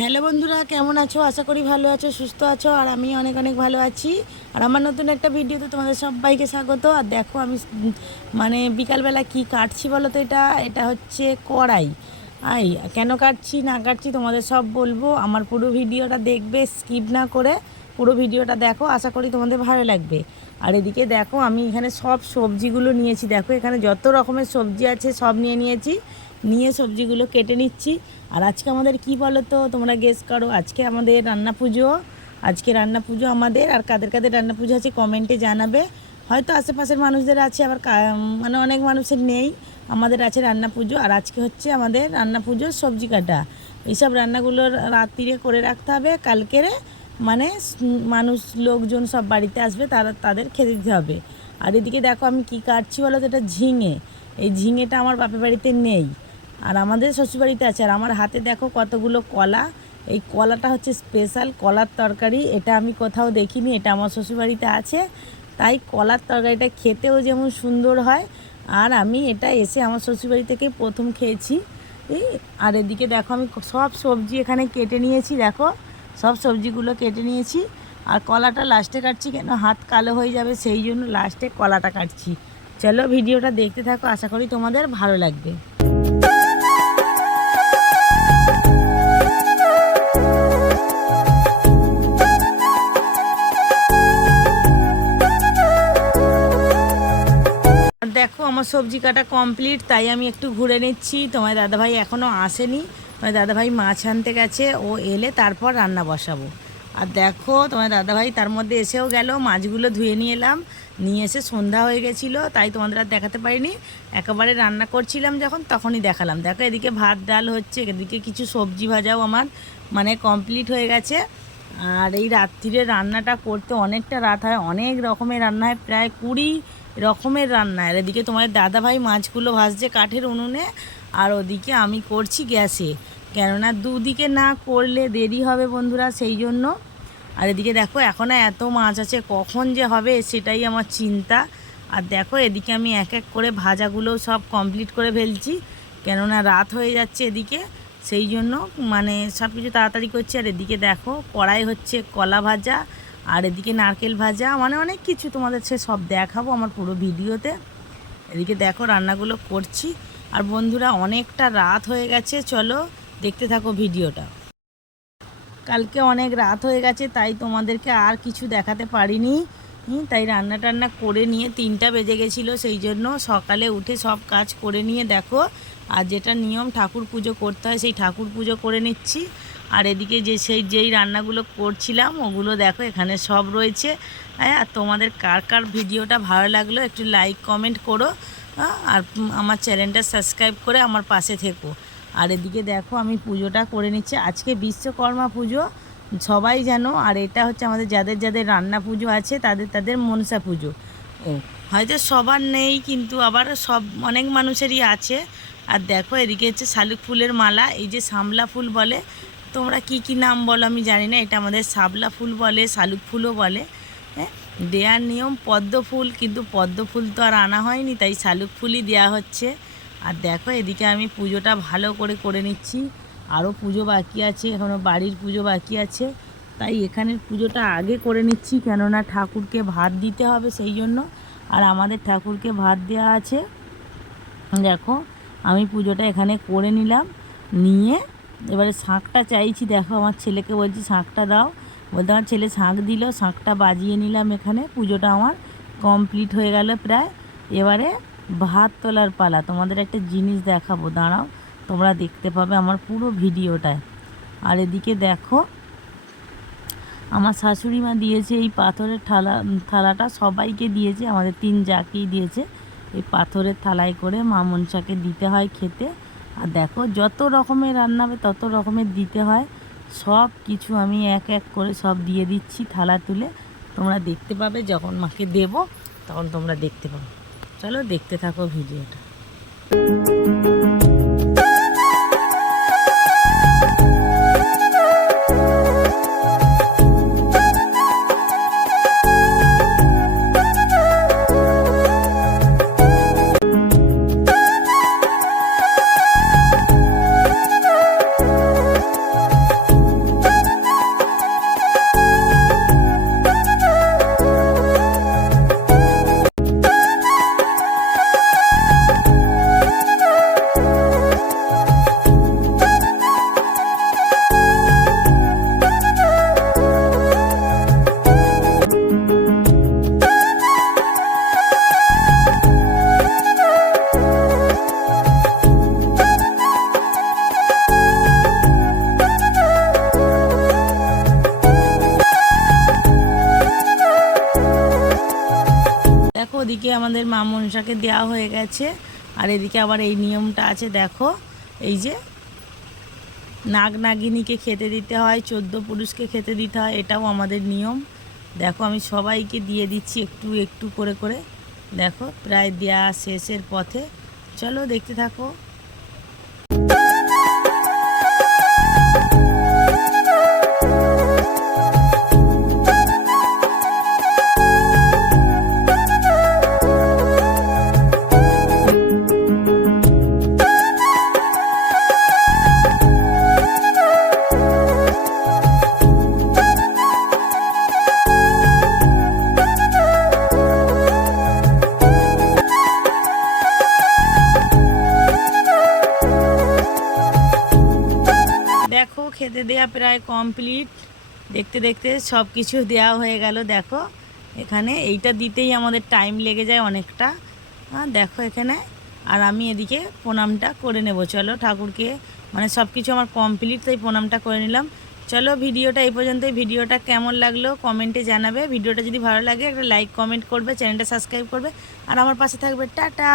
Hello বন্ধুরা, কেমন আছো? আশা করি ভালো আছো, সুস্থ আছো। আর আমি অনেক অনেক ভালো আছি। আর আমার নতুন একটা ভিডিওতে তোমাদের সবাইকে স্বাগত। আর দেখো আমি মানে বিকালবেলা কি কাটছি বলো তো। এটা হচ্ছে কড়াই। কেন কাটছি না কাটছি তোমাদের সব বলবো। আমার পুরো ভিডিওটা দেখবে, স্কিপ না করে পুরো ভিডিওটা দেখো, আশা করি তোমাদের ভালো লাগবে। আর এদিকে দেখো আমি এখানে সব সবজিগুলো নিয়েছি। দেখো এখানে যত রকমের সবজি আছে সব নিয়েছি, নিয়ে সবজিগুলো কেটে নিচ্ছি। আর আজকে আমাদের কি বলো তো, তোমরা গেস করো। আজকে আমাদের রান্না পুজো। আজকে রান্না পুজো আমাদের। আর কাদের কাদের রান্না পুজো আছে কমেন্টে জানাবে। হয়তো আশেপাশের মানুষদের আছে, আবার মানে অনেক মানুষের নেই। আমাদের আছে রান্না পুজো। আর আজকে হচ্ছে আমাদের রান্না পুজোর সবজি কাটা। এইসব রান্নাগুলো রাত্রিরে করে রাখতে হবে, কালকেরে মানে মানুষ লোকজন সব বাড়িতে আসবে, তাদের খেতে দিতে হবে। আর এদিকে দেখো আমি কি কাটছি বলো তো, এটা ঝিঙে। এই ঝিঙেটা আমার বাপের বাড়িতে নেই, আর আমাদের শ্বশুরবাড়িতে আছে। আর আমার হাতে দেখো কতগুলো কলা। এই কলাটা হচ্ছে স্পেশাল কলার তরকারি। এটা আমি কোথাও দেখিনি, এটা আমার শ্বশুরবাড়িতে আছে। তাই কলার তরকারিটা খেতেও যেমন সুন্দর হয়। আর আমি এটা এসে আমার শ্বশুরবাড়ি থেকে প্রথম খেয়েছি। আর এদিকে দেখো আমি সব সবজি এখানে কেটে নিয়েছি। দেখো সব সবজিগুলো কেটে নিয়েছি। আর কলাটা লাস্টে কাটছি, কেন হাত কালো হয়ে যাবে, সেই জন্য লাস্টে কলাটা কাটছি। চলো ভিডিওটা দেখতে থাকো, আশা করি তোমাদের ভালো লাগবে। দেখো আমার সবজি কাটা কমপ্লিট, তাই আমি একটু ঘুরে নিচ্ছি। তোমার দাদাভাই এখনও আসেনি। তোমার দাদাভাই মাছ আনতে গেছে, ও এলে তারপর রান্না বসাবো। আর দেখো তোমার দাদাভাই তার মধ্যে এসেও গেল। মাছগুলো ধুয়ে নিয়ে এলাম, নিয়ে এসে সন্ধ্যা হয়ে গেছিলো, তাই তোমাদের আর দেখাতে পারিনি। একেবারে রান্না করছিলাম যখন, তখনই দেখালাম। দেখো এদিকে ভাত ডাল হচ্ছে, এদিকে কিছু সবজি ভাজাও আমার মানে কমপ্লিট হয়ে গেছে। আর এই রাত্রিরে রান্নাটা করতে অনেকটা রাত হয়, অনেক রকমের রান্না হয়, প্রায় 20 রকমের রান্না। আর এদিকে তোমার দাদাভাই মাছগুলো ভাজছে কাঠের উনুনে, আর ওদিকে আমি করছি গ্যাসে, কেননা দুদিকে না করলে দেরি হবে বন্ধুরা, সেই জন্য। আর এদিকে দেখো এখনও এত মাছ আছে, কখন যে হবে সেটাই আমার চিন্তা। আর দেখো এদিকে আমি এক এক করে ভাজাগুলো সব কমপ্লিট করে ফেলছি, কেননা রাত হয়ে যাচ্ছে এদিকে, সেই জন্য মানে সব কিছু তাড়াতাড়ি করছি। আর এদিকে দেখো কড়াই হচ্ছে কলা ভাজা, আর এদিকে নারকেল ভাজা, মানে অনেক কিছু তোমাদের সে সব দেখাবো আমার পুরো ভিডিওতে। এদিকে দেখো রান্নাগুলো করছি। আর বন্ধুরা অনেকটা রাত হয়ে গেছে, চলো দেখতে থাকো ভিডিওটা। কালকে অনেক রাত হয়ে গেছে, তাই তোমাদেরকে আর কিছু দেখাতে পারিনি। তাই রান্না টান্না করে নিয়ে 3টা বেজে গেছিলো, সেই জন্য সকালে উঠে সব কাজ করে নিয়ে দেখো, আর যেটা নিয়ম ঠাকুর পুজো করতে হয় সেই ঠাকুর পুজো করে নিচ্ছি। আর এদিকে যেই রান্নাগুলো করছিলাম ওগুলো দেখো এখানে সব রয়েছে। হ্যাঁ, আর তোমাদের কার কার ভিডিওটা ভালো লাগলো একটু লাইক কমেন্ট করো। আর আমার চ্যানেলটা সাবস্ক্রাইব করে আমার পাশে থেকো। আর এদিকে দেখো আমি পুজোটা করে নিচ্ছি। আজকে বিশ্বকর্মা পুজো, সবাই জানো। আর এটা হচ্ছে আমাদের যাদের যাদের রান্না পুজো আছে তাদের মনসা পুজো। ও হয়তো সবার নেই, কিন্তু আবার অনেক মানুষেরই আছে। আর দেখো এদিকে হচ্ছে শালুক ফুলের মালা, এই যে শামলা ফুল বলে, তোমরা কি কি নাম বলো আমি জানি না। এটা আমাদের শাপলা ফুল বলে, শালুক ফুলও বলে। হ্যাঁ, দেওয়ার নিয়ম পদ্ম ফুল, কিন্তু পদ্ম ফুল তো আর আনা হয়নি, তাই শালুক ফুলই দেওয়া হচ্ছে। আর দেখো এদিকে আমি পুজোটা ভালো করে নিচ্ছি। আরও পুজো বাকি আছে, এখনও বাড়ির পুজো বাকি আছে, তাই এখানের পুজোটা আগে করে নিচ্ছি, কেননা ঠাকুরকে ভাত দিতে হবে সেই জন্য। আর আমাদের ঠাকুরকে ভাত দেওয়া আছে। দেখো আমি পুজোটা এখানে করে নিলাম, নিয়ে এবারে শাঁখটা চাইছি। দেখো আমার ছেলেকে বলছি শাঁখটা দাও, বলতে আমার ছেলে শাঁখ দিল, শাঁখটা বাজিয়ে নিলাম। এখানে পুজোটা আমার কমপ্লিট হয়ে গেল প্রায়। এবারে ভাত তোলার পালা। তোমাদের একটা জিনিস দেখাবো, দাঁড়াও, তোমরা দেখতে পাবে আমার পুরো ভিডিওটায়। আর এদিকে দেখো আমার শাশুড়ি মা দিয়েছে এই পাথরের থালাটা, সবাইকে দিয়েছে, আমাদের 3 জাকেই দিয়েছে। এই পাথরের থালায় করে মা মনসাকে দিতে হয় খেতে। আর দেখো যত রকমের রান্না হবে তত রকমের দিতে হয়। সব কিছু আমি এক এক করে সব দিয়ে দিচ্ছি থালা তুলে। তোমরা দেখতে পাবে যখন মাকে দেব, তখন তোমরা দেখতে পাবে। চলো দেখতে থাকো ভিডিওটা। এদিকে আমাদের মা মনসাকে দেওয়া হয়ে গেছে। আর এদিকে আবার এই নিয়মটা আছে, দেখো এই যে নাগ নাগিনীকে খেতে দিতে হয়, 14 পুরুষকে খেতে দিতে হয়, এটাও আমাদের নিয়ম। দেখো আমি সবাইকে দিয়ে দিচ্ছি একটু একটু করে করে। দেখো প্রায় দেয়া শেষের পথে, চলো দেখতে থাকো। দেখো খেতে দেয়া প্রায় কমপ্লিট, দেখতে দেখতে সব কিছু দেওয়া হয়ে গেল। দেখো এখানে এইটা দিতেই আমাদের টাইম লেগে যায় অনেকটা। দেখো এখানে, আর আমি এদিকে প্রণামটা করে নেব। চলো ঠাকুরকে, মানে সব কিছু আমার কমপ্লিট, তাই প্রণামটা করে নিলাম। চলো ভিডিওটা এই পর্যন্তই। ভিডিওটা কেমন লাগলো কমেন্টে জানাবে। ভিডিওটা যদি ভালো লাগে একটা লাইক কমেন্ট করবে, চ্যানেলটা সাবস্ক্রাইব করবে আর আমার পাশে থাকবে। টাটা।